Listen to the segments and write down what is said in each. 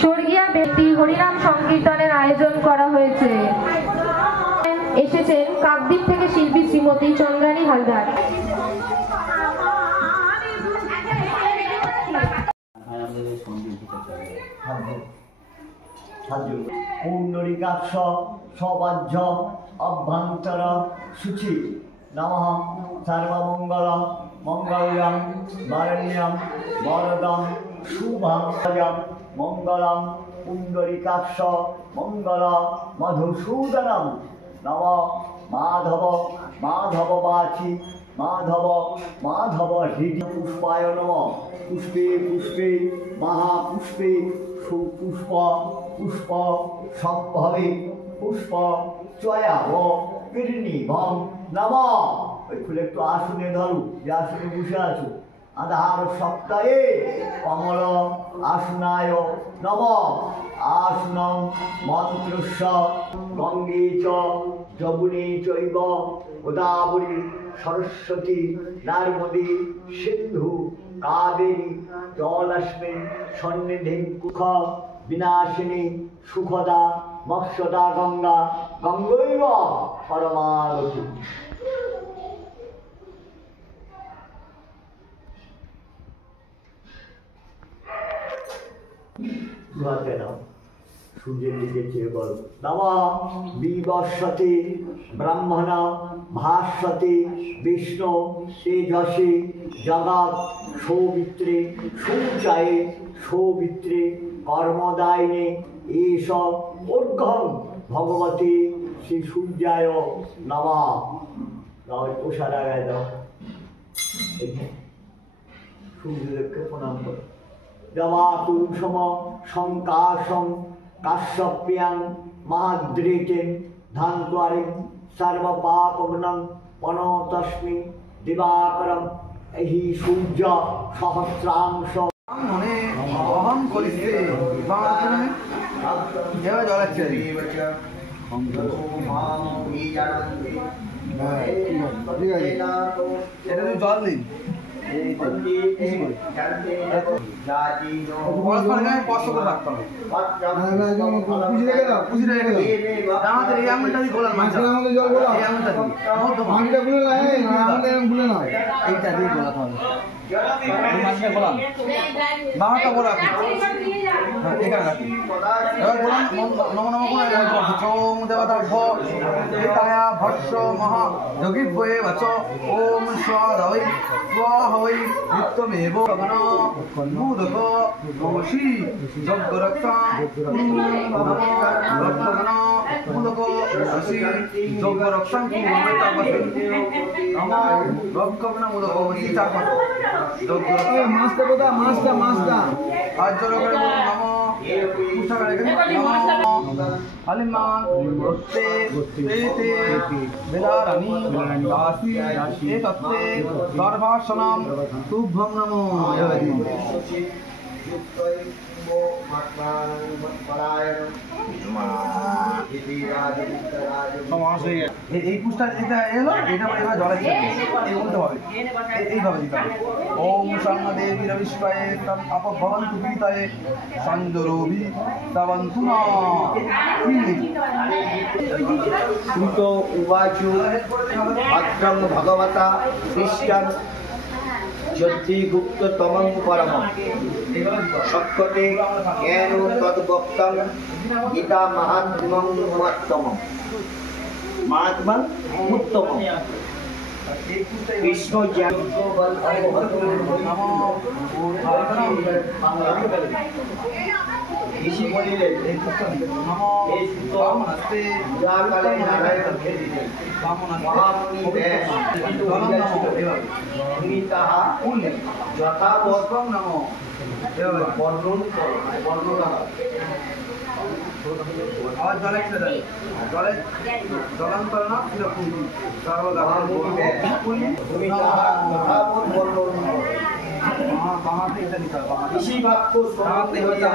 স্বর্গীয় ব্যক্তি হরিনাম সংকীর্তনের আয়োজন করা হয়েছে। এসেছেন কাকদ্বীপ থেকে শিল্পী শ্রীমতী চন্দ্রানী হালদার। পুণ্ডরীকাক্ষ সবাহ্য অভ্যন্তর শুচি নমঃ সর্বমঙ্গল মঙ্গলম বরণ্যম বরদম শুভম মঙ্গলম পুণ্ডরীকাক্ষ মঙ্গল মধুসূদনম নম মাধব মাধব বাচি মাধব মাধব হৃদি পুষ্পায় নম পুষ্পে পুষ্পে মহাপুষ্পে সুপুষ্প পুষ্প সম্ভবে পুষ্প চয়াব কীর্ণিভম নম। ওই ফুলে একটু আসনে ধরো, যে আসনে বসে আছো। আধার সপ্তাহে কমল আসনায় নম। আসনম মন্ত্রস্য গঙ্গে চ যমুনে চৈব গোদাবরী সরস্বতী নর্মদে সিন্ধু কাবেরী জলাস্মিন সন্নিধিং কুখ বিনাশিনী সুখদা মৎস্যদা গঙ্গা গঙ্গৈব পরমাগতি। সূর্যের দিকে চেয়ে বলো নমঃ বিবস্বতে ব্রাহ্মণ ভাস্বতে বিষ্ণু তেজসে জগৎ সৌমিত্রে সূচায়ে সৌমিত্রে কর্মদায়িনে এষ ঊর্ধ্বং ভগবতী শ্রী সূর্যায় নমঃ। প্রসাদ আগায় দাও, সূর্যদেবকে প্রণাম করো। জবাকুসম সংকাশং কাশ্যপ্যাং মহাদ্রেটেন ধান্ত্বারিং সর্বপাপগ্নং পনতস্মি দিবাকরম এই সূর্য সহস্রাংশ মনে অহং করিতে এবার জলাচ্ছে ঠিক আছে, এটা তুমি জল দিন কষ্ট করে রাখতে হবে। এইটা দিয়ে গোলাতে হবে। বামাটা বলা এখানে রাখি। এবার বলুন নম নম ওম দেবতা ভয়া ভস্য মহা যোগী বয়ে বচ ওম স্বাহৈ স্বাহৈ নিত্যমেব গণ মুদক নমসি যজ্ঞ রক্ষা রক্ষগণ মুদক নমসি যজ্ঞ রক্ষা নম রক্ষগণ মুদক নমসি চারপাশ যজ্ঞ রক্ষা মাছটা কোথা মাছটা মাছটা আজ জল করে নম हलिमान ते ते बेलारानी दासी ए तत्ते सर्वासनाम तुभ्यं नमो এই পুষ্টা যেটা এলো এটা এবার জলে এই বলতে হবে, এইভাবে দিতে হবে। ওম সন্নদেবী রবিষ্পায়ে তন আপভবন্তু পীতায়ে সঞ্জরোভি তবন্তু না সুত উবাচু ভদ্রং ভগবতা কৃষ্ণং যদ্বিগুপ্ত তমং পরম সত্যতে জ্ঞান তদ্বক্তং গীতা মহাত্মং মহাত্তম মহাত্মা উত্তম কৃষ্ণ জ্ঞান ঋষি বলিলেন এই সূত্র পুরাকালে নারায়ণ মহামুনি ব্যাস তিনি তাহা যথাবর্তম নাম বর্ণনা और जले जले जलांतर ना सर्वदा বামাতে এটা নিতে হবে বামাতে ঋষি বাক্য বামাতে হচ্ছে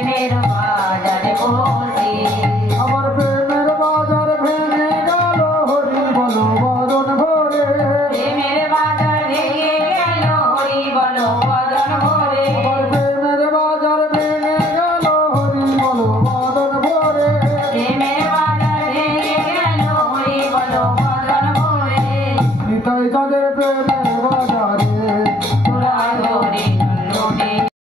প্রেমের বাজারে বসি